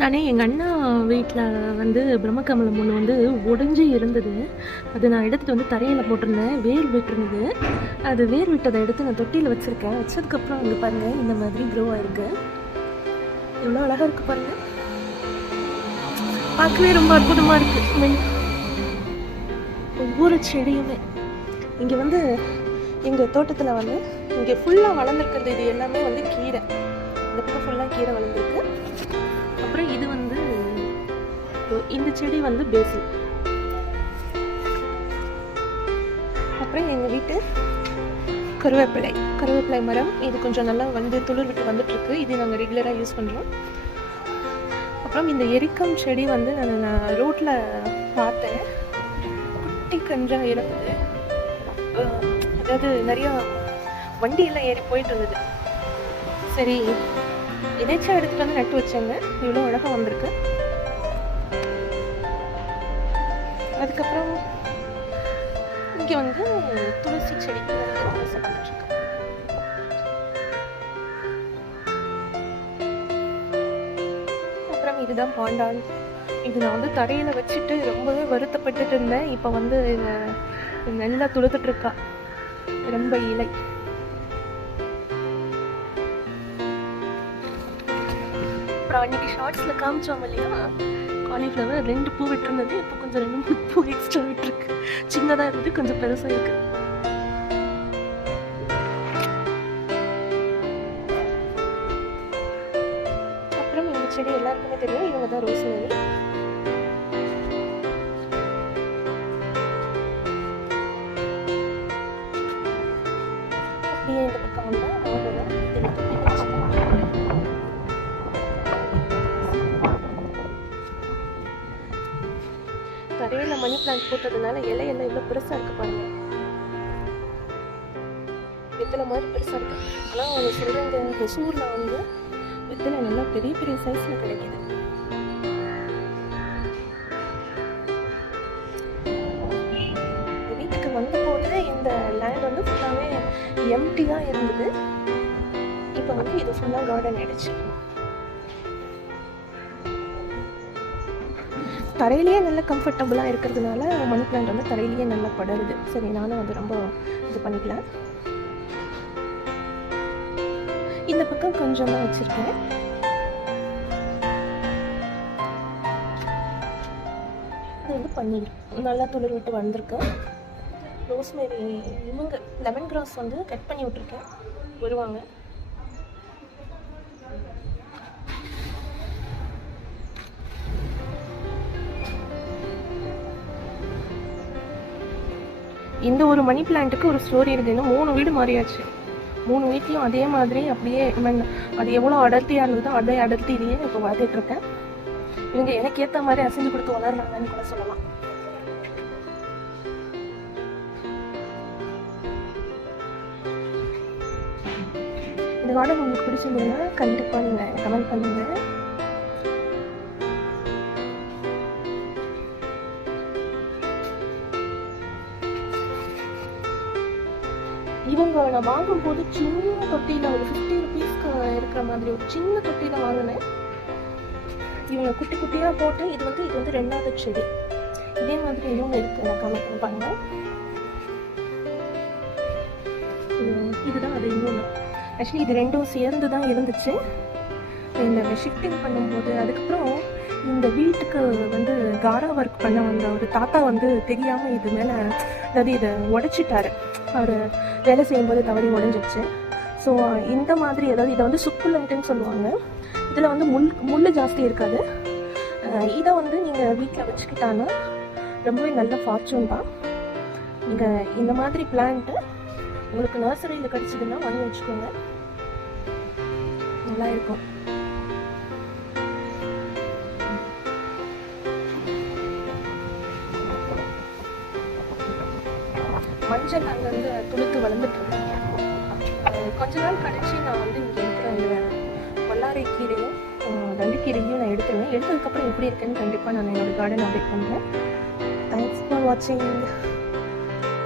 நானே எங்கள் அண்ணா வீட்டில் வந்து பிரம்மகமலம் ஒன்று வந்து ஒடிஞ்சு இருந்தது. அது நான் எடுத்துகிட்டு வந்து தரையில் போட்டிருந்தேன். வேர் விட்டுருந்தது. அது வேர் விட்டதை எடுத்து நான் தொட்டியில் வச்சுருக்கேன். வச்சதுக்கப்புறம் வந்து பாருங்கள், இந்த மாதிரி க்ரோ ஆகிருக்கு. எவ்வளோ அழகாக இருக்குது பாருங்கள். பார்க்கவே ரொம்ப அற்புதமாக இருக்குது. ஒவ்வொரு செடியுமே இங்கே வந்து எங்கள் தோட்டத்தில் வந்து இங்கே ஃபுல்லாக வளர்ந்துருக்கிறது. இது எல்லாமே வந்து கீரை. இந்த பக்கம் ஃபுல்லாக கீரை வளர்ந்துருக்கு. அப்புறம் இது வந்து இந்த செடி வந்து பேசில். அப்புறம் எங்கள் வீட்டு கருவேப்பிலை மரம். இது கொஞ்சம் நல்லா வந்து துளிர் விட்டு வந்துட்டுருக்கு. இது நாங்கள் ரெகுலராக யூஸ் பண்ணுறோம். அப்புறம் இந்த எரிக்கம் செடி வந்து நான் ரோட்டில் பார்த்தேன். குட்டி கன்றாக இருந்தது. அதாவது நிறையா வண்டியெல்லாம் ஏறி போயிட்டு இருந்தது. சரி, எதாச்சும் எடுத்துகிட்டு வந்து நட்டு வச்சேங்க. இவ்வளோ அழகாக வந்திருக்கு. அதுக்கப்புறம் இங்கே வந்து துளசி செடிக்கு வந்து துளசி பண்ணிட்டுருக்கு. அப்புறம் இதுதான் பாண்டான். இது நான் வந்து தரையில் வச்சுட்டு ரொம்பவே வருத்தப்பட்டுட்டு இருந்தேன். இப்போ வந்து நல்லா துளுத்துட்ருக்கா. ரொம்ப இலை. அப்புறம் அன்றைக்கி ஷார்ட்ஸில் காமிச்சோம் இல்லையா, காலிஃப்ளவர் 2 பூ விட்டுருந்தது. இப்போ கொஞ்சம் 2-3 பூ எக்ஸ்ட்ரா விட்டுருக்கு. சின்னதாக இருந்தது, கொஞ்சம் பெருசாக இருக்குது. அப்புறம் இந்த செடி எல்லாருக்குமே தெரியும். இவங்க தான் ரோஸ்மேரி. அப்படியே இந்த பக்கம் வந்தால் அவ்வளோதான். தரையில் மணி பிளான்ட் போட்டதுனால இலையெல்லாம் இவ்வளோ பெருசாக இருக்குது பாருங்க. வெத்தலை மாதிரி பெருசாக இருக்குது. ஆனால் அவங்க சொல்கிறாங்க, ஹொசூரில் வந்து வெத்தலை நல்லா பெரிய பெரிய சைஸில் கிடைக்கிது. வீட்டுக்கு வந்தபோது இந்த லேண்ட் வந்து ஃபுல்லாகவே எம்டியாக இருந்தது. இப்போ வந்து இது ஃபுல்லாக கார்டன் ஆகிடுச்சு. தரையிலேயே நல்லா கம்ஃபர்டபுளாக இருக்கிறதுனால மணி பிளான்ட் வந்து தரையிலேயே நல்லா படருது. சரி, நானும் வந்து ரொம்ப இது பண்ணிக்கலாம். இந்த பக்கம் கொஞ்சம் தான் வச்சுருக்கேன். இது வந்து பன்னீர் நல்லா துளிர் விட்டு வந்திருக்கு. ரோஸ்மேரி இவங்க லெமன் கிராஸ் வந்து கட் பண்ணி விட்ருக்கேன், வருவாங்க. இந்த ஒரு மணி பிளான்ட்டுக்கு ஒரு ஸ்டோரி இருக்குது. இன்னும் 3 வீடு மாறியாச்சு. 3 வீட்லையும் அதே மாதிரி அப்படியே அது எவ்வளோ அடர்த்தியாக இருந்ததோ அதே அடர்த்தியிலேயே இப்போ வளர்த்துட்டு இருக்கேன். இவங்க எனக்கு ஏற்ற மாதிரி அசைஞ்சு கொடுத்து வளர்றாங்கன்னு கூட சொல்லலாம். இந்த கார்டன் உங்களுக்கு பிடிச்சிருந்ததுன்னா கண்டிப்பாக நீங்கள் கமெண்ட் பண்ணுங்கள். இவங்க நான் வாங்கும்போது சின்ன தொட்டியில் ஒரு 50 ருபீஸ்க்கு இருக்கிற மாதிரி ஒரு சின்ன தொட்டியில் வாங்கினேன். இவங்க குட்டி குட்டியாக போட்டு இது வந்து 2வது செடி. இதே மாதிரி இவங்க இருக்கு. நான் கமெண்ட் பண்ணுங்க. இதுதான் அது. இன்னொன்று ஆக்சுவலி இது 2ம் சேர்ந்து தான் இருந்துச்சு. இந்த ஷிஃப்டிங் பண்ணும்போது அதுக்கப்புறம் இந்த வீட்டுக்கு வந்து காரா ஒர்க் பண்ண வந்த ஒரு தாத்தா வந்து தெரியாமல் இது மேலே, அதாவது இதை உடைச்சிட்டாரு. அவர் வேலை செய்யும்போது தவறி உடைஞ்சிடுச்சு. ஸோ இந்த மாதிரி, அதாவது இதை வந்து சுக்குலன்ட்டுன்னு சொல்லுவாங்க. இதில் வந்து முள் ஜாஸ்தி இருக்காது. இதை வந்து நீங்கள் வீட்டில் வச்சுக்கிட்டாங்கன்னா ரொம்பவே நல்ல ஃபார்ச்சூன் தான். நீங்கள் இந்த மாதிரி பிளான்ட்டு உங்களுக்கு நர்சரியில் கிடச்சிதுன்னா வாங்கி வச்சுக்கோங்க, நல்லா இருக்கும். மஞ்சள் அங்கே வந்து துளுத்து வளர்ந்துட்டு இருக்கேன். கொஞ்ச நாள் கழிச்சு நான் வந்து இங்கே இருக்கிற இந்த வல்லாரை கீரையும் தண்டுக்கீரையும் நான் எடுத்துருவேன். எடுத்ததுக்கப்புறம் எப்படி இருக்குன்னு கண்டிப்பாக நான் என்னோடய கார்டன் அப்டேட் பண்ணுறேன். தேங்க்ஸ் ஃபார் வாட்சிங்.